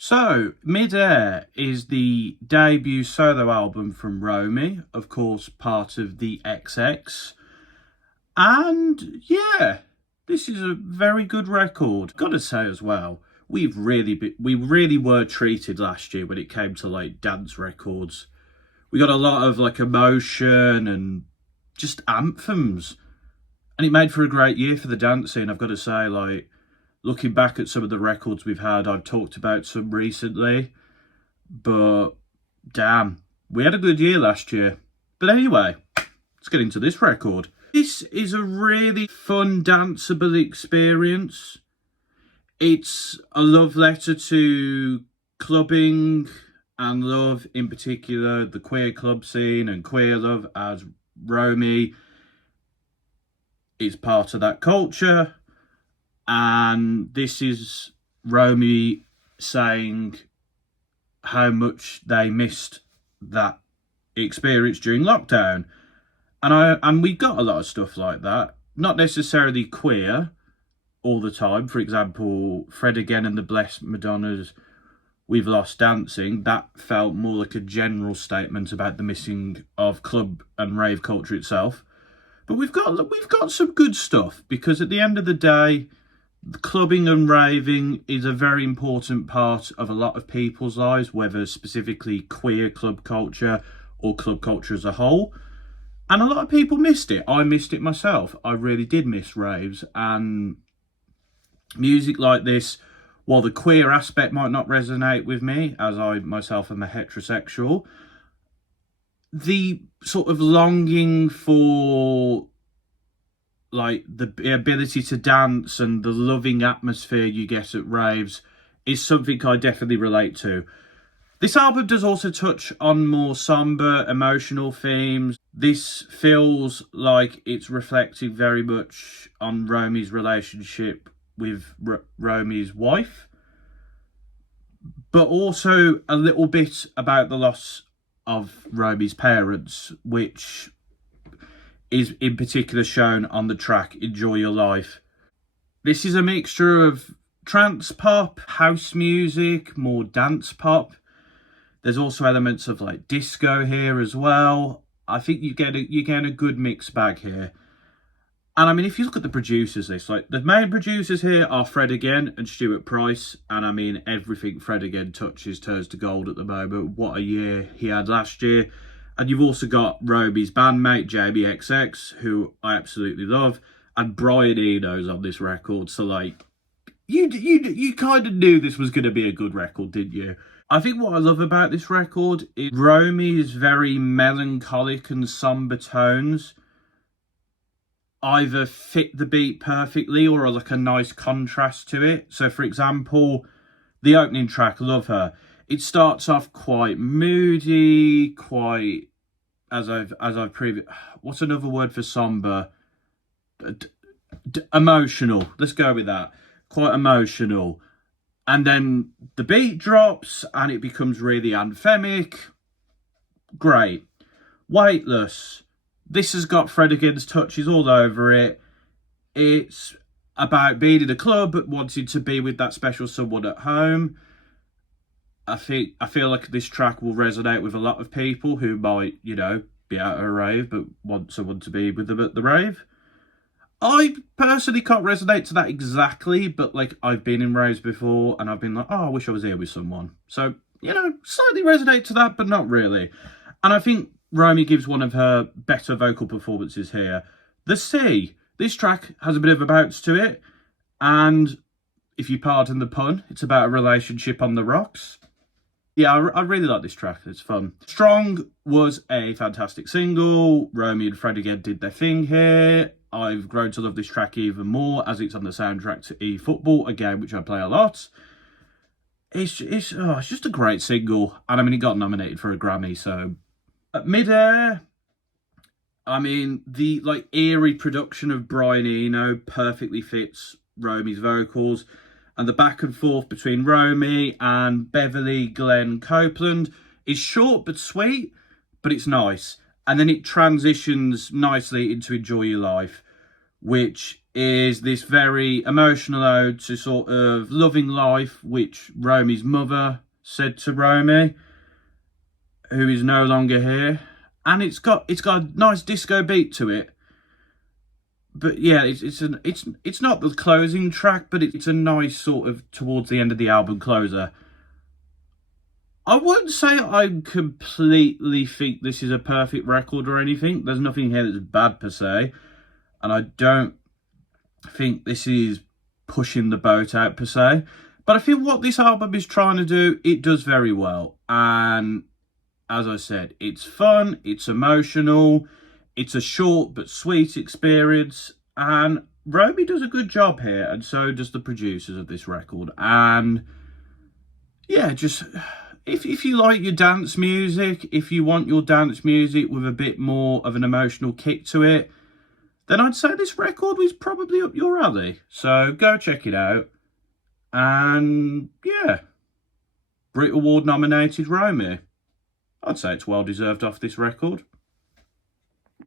So, Mid-Air is the debut solo album from Romy, of course, part of the XX. And yeah, this is a very good record. Gotta say as well, we really were treated last year when it came to like dance records. We got a lot of like emotion and just anthems. And it made for a great year for the dancing, I've got to say. Like, looking back at some of the records we've had, I've talked about some recently, but damn, we had a good year last year. But anyway, let's get into this record. This is a really fun, danceable experience. It's a love letter to clubbing and love, in particular, the queer club scene and queer love, as Romy is part of that culture. And this is Romy saying how much they missed that experience during lockdown. And we got a lot of stuff like that. Not necessarily queer all the time. For example, Fred Again and the Blessed Madonna's We've Lost Dancing. That felt more like a general statement about the missing of club and rave culture itself. But we've got some good stuff, because at the end of the day, clubbing and raving is a very important part of a lot of people's lives, whether specifically queer club culture or club culture as a whole. And a lot of people missed it. I missed it myself. I really did miss raves. And music like this, while the queer aspect might not resonate with me, as I myself am a heterosexual, the sort of longing for like the ability to dance and the loving atmosphere you get at raves is something I definitely relate to. This album does also touch on more somber, emotional themes. This feels like it's reflecting very much on Romy's relationship with Romy's wife, but also a little bit about the loss of Romy's parents, which is in particular shown on the track Enjoy Your Life. This is a mixture of trance pop, house music, more dance pop. There's also elements of like disco here as well. I think you get a good mixed bag here. And I mean, if you look at the producers list, like the main producers here are Fred Again and Stuart Price. And I mean, everything Fred Again touches turns to gold at the moment. What a year he had last year. And you've also got Romy's bandmate, Jamie XX, who I absolutely love. And Brian Eno's on this record. So like, you kind of knew this was going to be a good record, didn't you? I think what I love about this record is Romy's very melancholic and somber tones either fit the beat perfectly or are like a nice contrast to it. So for example, the opening track, Love Her, it starts off quite moody, quite, as I've previously, what's another word for somber? Emotional. Let's go with that. Quite emotional. And then the beat drops and it becomes really anthemic. Great. Weightless. This has got Fred Again's touches all over it. It's about being in a club but wanting to be with that special someone at home. I feel like this track will resonate with a lot of people who might, you know, be out at a rave but want someone to be with them at the rave. I personally can't resonate to that exactly, but like I've been in raves before and I've been like, oh, I wish I was here with someone. So, you know, slightly resonate to that, but not really. And I think Romy gives one of her better vocal performances here. The Sea. This track has a bit of a bounce to it. And if you pardon the pun, it's about a relationship on the rocks. Yeah, I really like this track. It's fun. Strong was a fantastic single. Romy and Fred Again did their thing here. I've grown to love this track even more as it's on the soundtrack to eFootball, a game which I play a lot. It's just a great single. And I mean, it got nominated for a Grammy, so... Mid-Air, I mean, the like eerie production of Brian Eno perfectly fits Romy's vocals. And the back and forth between Romy and Beverly Glenn Copeland is short but sweet, but it's nice. And then it transitions nicely into Enjoy Your Life, which is this very emotional ode to sort of loving life, which Romy's mother said to Romy, who is no longer here. And it's got a nice disco beat to it. But yeah, it's not the closing track, but it's a nice sort of towards the end of the album closer. I wouldn't say I completely think this is a perfect record or anything. There's nothing here that's bad per se. And I don't think this is pushing the boat out per se. But I think what this album is trying to do, it does very well. And as I said, it's fun, it's emotional, it's a short but sweet experience. And Romy does a good job here, and so does the producers of this record. And yeah, just if you like your dance music, if you want your dance music with a bit more of an emotional kick to it, then I'd say this record was probably up your alley. So go check it out. And yeah, Brit Award nominated Romy. I'd say it's well deserved off this record.